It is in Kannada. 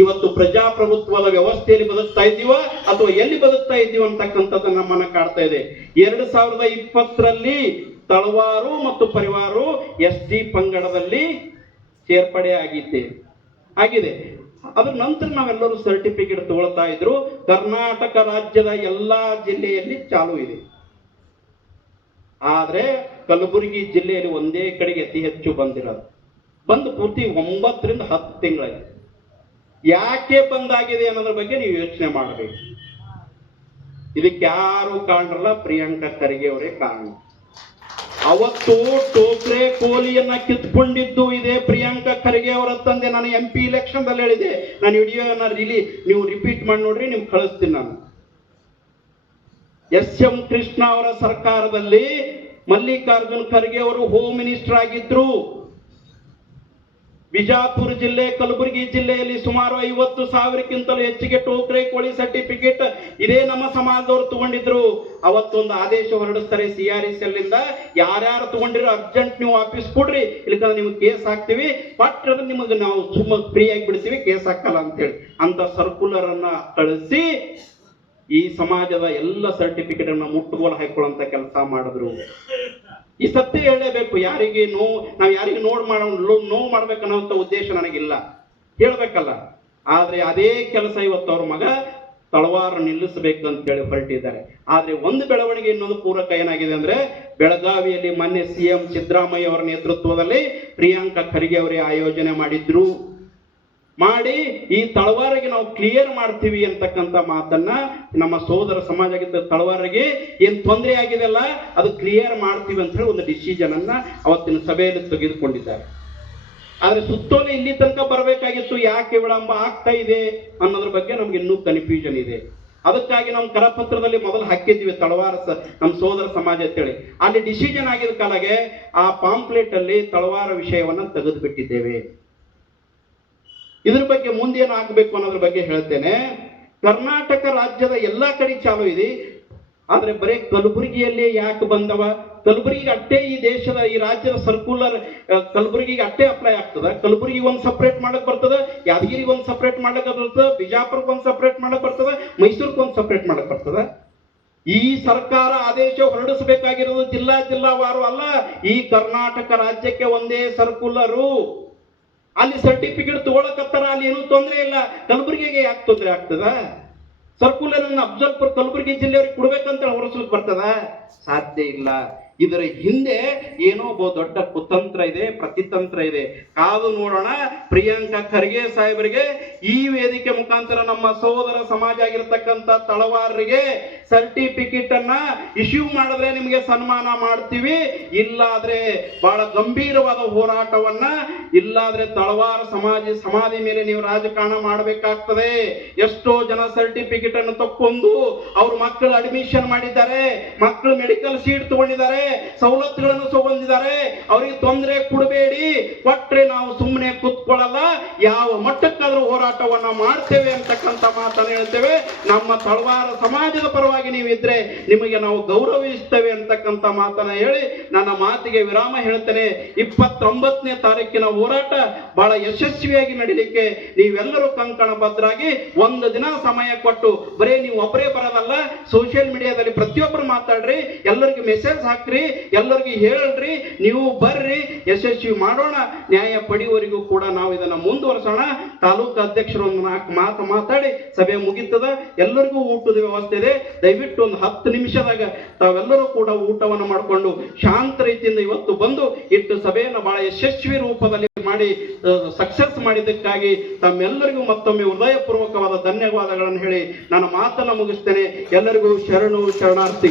ಇವತ್ತು ಪ್ರಜಾಪ್ರಭುತ್ವದ ವ್ಯವಸ್ಥೆಯಲ್ಲಿ ಬದುಕ್ತಾ ಇದ್ದೀವ ಅಥವಾ ಎಲ್ಲಿ ಬದುಕ್ತಾ ಇದ್ದೀವ ಅಂತಕ್ಕಂಥದ್ದು ನಮ್ಮನ್ನ ಕಾಡ್ತಾ ಇದೆ. 2020ರಲ್ಲಿ ತಳವಾರು ಮತ್ತು ಪರಿವಾರು SD ಪಂಗಡದಲ್ಲಿ ಸೇರ್ಪಡೆ ಆಗಿದೆ. ಅದ್ರ ನಂತರ ನಾವೆಲ್ಲರೂ ಸರ್ಟಿಫಿಕೇಟ್ ತಗೊಳ್ತಾ ಇದ್ರು. ಕರ್ನಾಟಕ ರಾಜ್ಯದ ಎಲ್ಲಾ ಜಿಲ್ಲೆಯಲ್ಲಿ ಚಾಲು ಇದೆ. ಆದ್ರೆ ಕಲಬುರಗಿ ಜಿಲ್ಲೆಯಲ್ಲಿ ಒಂದೇ ಕಡೆಗೆ ಅತಿ ಹೆಚ್ಚು ಬಂದಿರೋದು. ಬಂದು ಪೂರ್ತಿ 9 ರಿಂದ 10 ತಿಂಗಳಾಗಿದೆ. ಯಾಕೆ ಬಂದಾಗಿದೆ ಅನ್ನೋದ್ರ ಬಗ್ಗೆ ನೀವು ಯೋಚನೆ ಮಾಡಬೇಕು. ಇದಕ್ಕೆ ಯಾರು ಕಾರಣರಲ್ಲ, ಪ್ರಿಯಾಂಕಾ ಖರ್ಗೆ ಅವರೇ ಕಾರಣ. ಅವತ್ತು ಟೋಕ್ರೆ ಕೋಲಿಯನ್ನ ಕಿತ್ಕೊಂಡಿದ್ದು ಇದೆ ಪ್ರಿಯಾಂಕಾ ಖರ್ಗೆ ಅವರ ತಂದೆ. ನಾನು MP ಎಲೆಕ್ಷನ್ ದಲ್ಲಿ ಹೇಳಿದೆ, ನಾನು ವಿಡಿಯೋನ ನೀವು ರಿಪೀಟ್ ಮಾಡಿ ನೋಡ್ರಿ, ನಿಮ್ಗೆ ಕಳಿಸ್ತೀನಿ. ನಾನು SM ಕೃಷ್ಣ ಅವರ ಸರ್ಕಾರದಲ್ಲಿ ಮಲ್ಲಿಕಾರ್ಜುನ್ ಖರ್ಗೆ ಅವರು ಹೋಮ್ ಮಿನಿಸ್ಟರ್ ಆಗಿದ್ರು. ಬಿಜಾಪುರ ಜಿಲ್ಲೆ, ಕಲಬುರಗಿ ಜಿಲ್ಲೆಯಲ್ಲಿ ಸುಮಾರು 50,000ಕ್ಕಿಂತಲೂ ಹೆಚ್ಚಿಗೆ ಟೋಕ್ರೆ ಕೋಳಿ ಸರ್ಟಿಫಿಕೇಟ್ ಇದೇ ನಮ್ಮ ಸಮಾಜದವರು ತಗೊಂಡಿದ್ರು. ಅವತ್ತೊಂದು ಆದೇಶ ಹೊರಡಿಸ್ತಾರೆ CRSL ಇಂದ, ಯಾರ್ಯಾರು ತಗೊಂಡಿರೋ ಅರ್ಜೆಂಟ್ ನೀವು ವಾಪಸ್ ಕೊಡ್ರಿ, ಇಲ್ಲಕಂದ್ರೆ ನಿಮ್ಗೆ ಕೇಸ್ ಹಾಕ್ತಿವಿ, ಪಟ್ಟದ ನಿಮಗೆ ನಾವು ಸುಮ್ಮ ಫ್ರೀಯಾಗಿ ಬಿಡಿಸ್ತೀವಿ, ಕೇಸ್ ಹಾಕಲ್ಲ ಅಂತೇಳಿ ಅಂತ ಸರ್ಕ್ಯುಲರ್ ಅನ್ನ ಕಳಿಸಿ ಈ ಸಮಾಜದ ಎಲ್ಲ ಸರ್ಟಿಫಿಕೇಟ್ ಅನ್ನ ಮುಟ್ಟುಗೋಲು ಹಾಕೊಳ್ಳುವಂತ ಕೆಲಸ ಮಾಡಿದ್ರು. ಈ ಸತ್ಯ ಹೇಳಲೇಬೇಕು. ಯಾರಿಗೆ ನಾವು ಯಾರಿಗೆ ನೋವು ಮಾಡ್ಬೇಕನ್ನೋಂಥ ಉದ್ದೇಶ ನನಗಿಲ್ಲ, ಹೇಳ್ಬೇಕಲ್ಲ. ಆದ್ರೆ ಅದೇ ಕೆಲಸ ಇವತ್ತು ಅವ್ರ ಮಗ ತಳವಾರು ನಿಲ್ಲಿಸಬೇಕು ಅಂತ ಹೇಳಿ ಹೊರಟಿದ್ದಾರೆ. ಆದ್ರೆ ಒಂದು ಬೆಳವಣಿಗೆ ಇನ್ನೊಂದು ಪೂರಕ ಏನಾಗಿದೆ ಅಂದ್ರೆ, ಬೆಳಗಾವಿಯಲ್ಲಿ ಮೊನ್ನೆ CM ಸಿದ್ದರಾಮಯ್ಯ ಅವರ ನೇತೃತ್ವದಲ್ಲಿ ಪ್ರಿಯಾಂಕಾ ಖರ್ಗೆ ಅವರೇ ಆಯೋಜನೆ ಮಾಡಿ ಈ ತಳವಾರಿಗೆ ನಾವು ಕ್ಲಿಯರ್ ಮಾಡ್ತೀವಿ ಅಂತಕ್ಕಂಥ ಮಾತನ್ನ ನಮ್ಮ ಸೋದರ ಸಮಾಜ ತಳವಾರಿಗೆ ಏನ್ ತೊಂದರೆ ಆಗಿದೆಲ್ಲ ಅದು ಕ್ಲಿಯರ್ ಮಾಡ್ತೀವಿ ಅಂತ ಹೇಳಿ ಒಂದು ಡಿಸಿಷನ್ ಅನ್ನ ಅವತ್ತಿನ ಸಭೆಯಲ್ಲಿ ತೆಗೆದುಕೊಂಡಿದ್ದಾರೆ. ಆದ್ರೆ ಸುತ್ತೋಲೆ ಇಲ್ಲಿ ತನಕ ಬರಬೇಕಾಗಿತ್ತು, ಯಾಕೆ ವಿಳಂಬ ಆಗ್ತಾ ಇದೆ ಅನ್ನೋದ್ರ ಬಗ್ಗೆ ನಮ್ಗೆ ಇನ್ನೂ ಕನ್ಫ್ಯೂಷನ್ ಇದೆ. ಅದಕ್ಕಾಗಿ ನಾವು ಕರಪತ್ರದಲ್ಲಿ ಮೊದಲು ಹಾಕಿದ್ವಿ ತಳವಾರ ನಮ್ಮ ಸೋದರ ಸಮಾಜ ಅಂತೇಳಿ. ಅಲ್ಲಿ ಡಿಸಿಷನ್ ಆಗಿದ ಕಾಲಾಗೆ ಆ ಪಾಂಪ್ಲೆಟ್ ಅಲ್ಲಿ ತಳವಾರ ವಿಷಯವನ್ನ ತೆಗೆದು ಬಿಟ್ಟಿದ್ದೇವೆ. ಇದ್ರ ಬಗ್ಗೆ ಮುಂದೇನು ಆಗ್ಬೇಕು ಅನ್ನೋದ್ರ ಬಗ್ಗೆ ಹೇಳ್ತೇನೆ. ಕರ್ನಾಟಕ ರಾಜ್ಯದ ಎಲ್ಲಾ ಕಡೆ ಚಾಲು ಇದೆ, ಆದ್ರೆ ಬರೀ ಕಲಬುರಗಿಯಲ್ಲಿ ಯಾಕೆ ಬಂದವ? ಕಲಬುರಗಿಗೆ ಅಟ್ಟೆ ಈ ದೇಶದ ಈ ರಾಜ್ಯದ ಸರ್ಕ್ಯುಲರ್ ಕಲಬುರಗಿಗೆ ಅಟ್ಟೆ ಅಪ್ಲೈ ಆಗ್ತದ. ಕಲಬುರಗಿಗೆ ಒಂದು ಸಪ್ರೇಟ್ ಮಾಡಕ್ ಬರ್ತದ, ಯಾದಗಿರಿಗೆ ಒಂದು ಸಪ್ರೇಟ್ ಮಾಡಕ್ ಬರ್ತದ, ಬಿಜಾಪುರಕ್ಕೆ ಒಂದು ಸಪ್ರೇಟ್ ಮಾಡಕ್ ಬರ್ತದ, ಮೈಸೂರಿಗೆ ಒಂದು ಸಪ್ರೇಟ್ ಮಾಡಕ್ ಬರ್ತದ. ಈ ಸರ್ಕಾರ ಆದೇಶ ಹೊರಡಿಸಬೇಕಾಗಿರೋದು ಜಿಲ್ಲಾವಾರು ಅಲ್ಲ, ಈ ಕರ್ನಾಟಕ ರಾಜ್ಯಕ್ಕೆ ಒಂದೇ ಸರ್ಕ್ಯುಲರು. ಅಲ್ಲಿ ಸರ್ಟಿಫಿಕೇಟ್ ತಗೊಳಕತ್ತಾರ, ಅಲ್ಲಿ ಏನೂ ತೊಂದರೆ ಇಲ್ಲ. ಕಲಬುರಗಿಗೆ ಯಾಕೆ ತೊಂದರೆ ಆಗ್ತದ? ಸರ್ಕ್ಯುಲರ್ ಅನ್ನು ಅಫ್ಜಲ್ಪುರ್ ಕಲಬುರಗಿ ಜಿಲ್ಲೆಯವ್ರಿಗೆ ಕೊಡ್ಬೇಕಂತ ಹೊರಸ್ಲಿಕ್ಕೆ ಬರ್ತದ? ಸಾಧ್ಯ ಇಲ್ಲ. ಇದರ ಹಿಂದೆ ಏನೋ ದೊಡ್ಡ ಕುತಂತ್ರ ಇದೆ, ಪ್ರತಿತಂತ್ರ ಇದೆ. ಕಾದು ನೋಡೋಣ. ಪ್ರಿಯಾಂಕಾ ಖರ್ಗೆ ಸಾಹೇಬರಿಗೆ ಈ ವೇದಿಕೆ ಮುಖಾಂತರ ನಮ್ಮ ಸಹೋದರ ಸಮಾಜ ಆಗಿರತಕ್ಕಂತ ತಳವಾರರಿಗೆ ಸರ್ಟಿಫಿಕೇಟ್ ಅನ್ನ ಇಶ್ಯೂ ಮಾಡಿದ್ರೆ ನಿಮಗೆ ಸನ್ಮಾನ ಮಾಡ್ತೀವಿ, ಇಲ್ಲಾದ್ರೆ ಬಹಳ ಗಂಭೀರವಾದ ಹೋರಾಟವನ್ನ, ಇಲ್ಲಾದ್ರೆ ತಳವಾರ ಸಮಾಧಿ ಮೇಲೆ ನೀವು ರಾಜಕಾರಣ ಮಾಡಬೇಕಾಗ್ತದೆ. ಎಷ್ಟೋ ಜನ ಸರ್ಟಿಫಿಕೇಟ್ ಅನ್ನು ತಕ್ಕೊಂಡು ಅವ್ರ ಮಕ್ಕಳು ಅಡ್ಮಿಷನ್ ಮಾಡಿದ್ದಾರೆ, ಮಕ್ಕಳು ಮೆಡಿಕಲ್ ಸೀಟ್ ತಗೊಂಡಿದ್ದಾರೆ, ಸವಲತ್ತುಗಳನ್ನು ತಗೊಂಡಿದ್ದಾರೆ. ಅವರಿಗೆ ತೊಂದರೆ ಕೊಡಬೇಡಿ, ಕೊಟ್ರೆ ನಾವು ಸುಮ್ಮನೆ ಕೂತ್ಕೊಳ್ಳಲ್ಲ, ಯಾವ ಮಟ್ಟಕ್ಕಾದ್ರೂ ಹೋರಾಟವನ್ನ ಮಾಡ್ತೇವೆ ಅಂತಕ್ಕಂಥ ಮಾತನ್ನು ಹೇಳ್ತೇವೆ. ನಮ್ಮ ತಳವಾರ ಸಮಾಜದ ಪರವಾಗಿ ನೀವಿದ್ರೆ ನಿಮಗೆ ನಾವು ಗೌರವಿಸ್ತೇವೆ ಅಂತಕ್ಕಂಥ ಮಾತನ್ನ ಹೇಳಿ ನನ್ನ ಮಾತಿಗೆ ವಿರಾಮ ಹೇಳ್ತೇನೆ. 29ನೇ ತಾರೀಕಿನ ಹೋರಾಟ ಬಹಳ ಯಶಸ್ವಿಯಾಗಿ ನಡೀಲಿಕ್ಕೆ ನೀವೆಲ್ಲರೂ ಕಂಕಣ ಬದ್ಧರಾಗಿ ಒಂದು ದಿನ ಸಮಯ ಕೊಟ್ಟು, ಬರೇ ನೀವು ಒಬ್ಬರೇ ಬರೋದಲ್ಲ, ಸೋಷಿಯಲ್ ಮೀಡಿಯಾದಲ್ಲಿ ಪ್ರತಿಯೊಬ್ಬರು ಮಾತಾಡ್ರಿ, ಎಲ್ಲರಿಗೂ ಮೆಸೇಜ್ ಹಾಕ್ರಿ, ಎಲ್ಲರಿಗೂ ಹೇಳ್ರಿ, ನೀವು ಬರ್ರಿ, ಯಶಸ್ವಿ ಮಾಡೋಣ. ನ್ಯಾಯ ಪಡೆಯುವವರೆಗೂ ಕೂಡ ನಾವು ಇದನ್ನ ಮುಂದುವರಿಸೋಣ. ತಾಲೂಕು ಅಧ್ಯಕ್ಷರು ಒಂದು 4 ಮಾತು ಮಾತಾಡಿ ಸಭೆ ಮುಗಿತದ. ಎಲ್ಲರಿಗೂ ಊಟದ ವ್ಯವಸ್ಥೆ ಇದೆ. ದಯವಿಟ್ಟು ಒಂದು 10 ನಿಮಿಷದಾಗ ತಾವೆಲ್ಲರೂ ಕೂಡ ಊಟವನ್ನು ಮಾಡಿಕೊಂಡು ಶಾಂತ ರೀತಿಯಿಂದ ಇವತ್ತು ಬಂದು ಇಟ್ಟು ಸಭೆಯನ್ನು ಬಹಳ ಯಶಸ್ವಿ ರೂಪದಲ್ಲಿ ಮಾಡಿ ಸಕ್ಸಸ್ ಮಾಡಿದ್ದಕ್ಕಾಗಿ ತಮ್ಮೆಲ್ಲರಿಗೂ ಮತ್ತೊಮ್ಮೆ ಹೃದಯಪೂರ್ವಕವಾದ ಧನ್ಯವಾದಗಳನ್ನು ಹೇಳಿ ನನ್ನ ಮಾತನ್ನು ಮುಗಿಸ್ತೇನೆ. ಎಲ್ಲರಿಗೂ ಶರಣಾರ್ಥಿಗಳು.